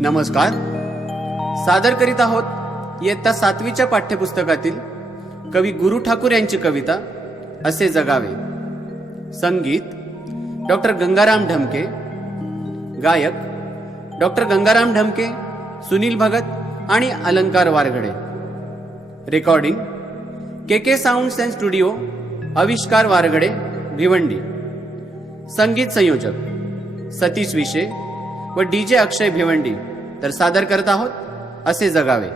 नमस्कार. सादर करीत आहोत इयत्ता सातवीच्या पाठ्यपुस्तकातील कवी गुरु ठाकूर यांची कविता असे जगावे. संगीत डॉक्टर गंगाराम ढमके. गायक डॉक्टर गंगाराम ढमके सुनील भगत आणि Alankar Wargade. Recording K K sounds and studio Avishkar Wargade Bhiwandi. संगीत संयोजक सतीश विशे व डी जे अक्षय भिवंडी. तर सादर करत आहोत असे जगावे.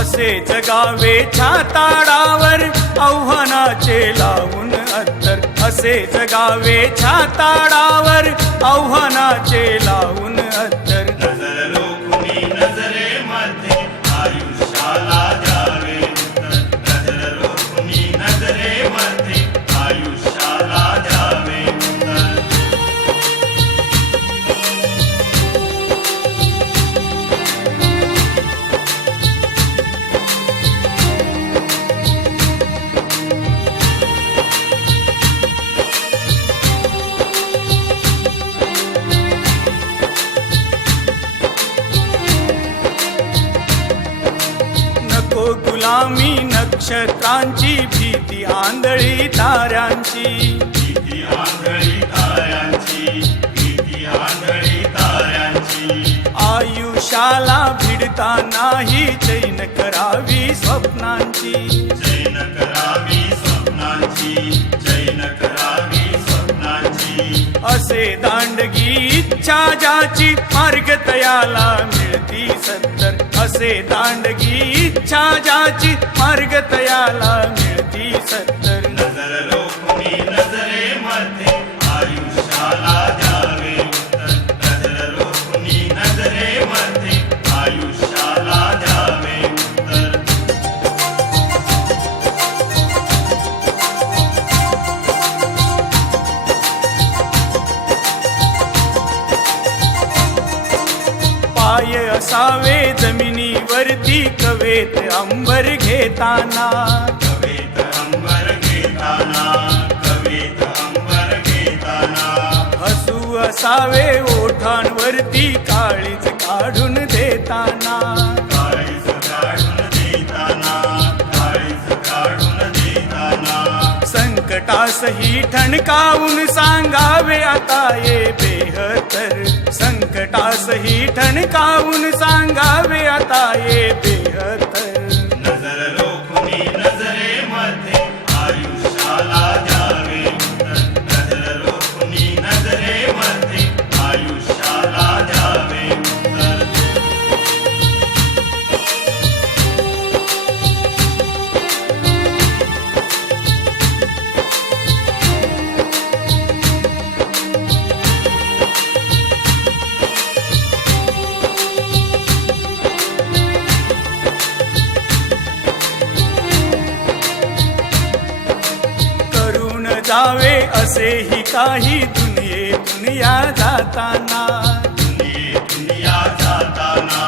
असे जगावे छाताडावर आव्हानाचे लावून अत्तर असे जगावे छाताडावर आव्हानाचे लावून अत्तर नको गुलामी नक्षत्रांची भीती आंधळी ताऱ्यांची. भीती आंधळी ताऱ्यांची भीती आंधळी ताऱ्यांची. आयुष्याला भिडता नाही चैन करावी स्वप्नांची. जैन करावी स्वप्नांची जैन करावी स्वप्नांची. असे दांडगी इच्छा ज्याची मार्ग तयाला मिळती असे दांडगी इच्छा ज्याची मार्ग तयाला मिळती सत्तर. पाय असावे जमिनीवरती कवेत अंबर घेताना. कवेत अंबर घेताना कवेत अंबर घेताना. हसू असावे ओठांवरती काळीज काढून संकटासही ठणकावून सांगावे आता ये बेहतर. संकटासही ठणकावून सांगावे आता ये बेहतर. जावे असेही काही दुनिये दुनिया जाताना. दुनिये दुनिया जाताना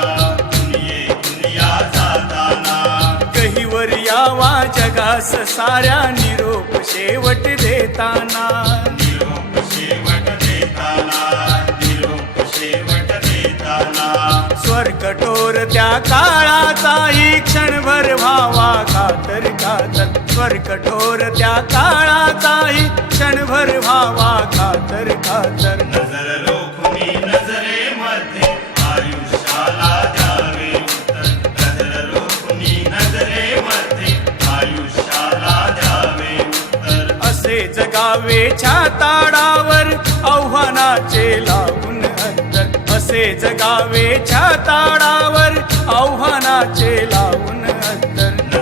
दुनिये दुनिया जाताना कहीवर यावा जगास साऱ्या निरोप शेवट देताना. त्या काळाचाही क्षणभर व्हावा कातर कातर स्वर कठोर त्या काळाचाही क्षणभर व्हावा कातर कातर नजर लोकुनी नजरेमध्ये आयुष्याला द्यावे उत्तर. नजर लोकुनी नजरेमध्ये आयुष्याला द्यावे उत्तर. असे जगावे छाताडावर तेच गावेच्या ताडावर आव्हानाचे लावून अंतर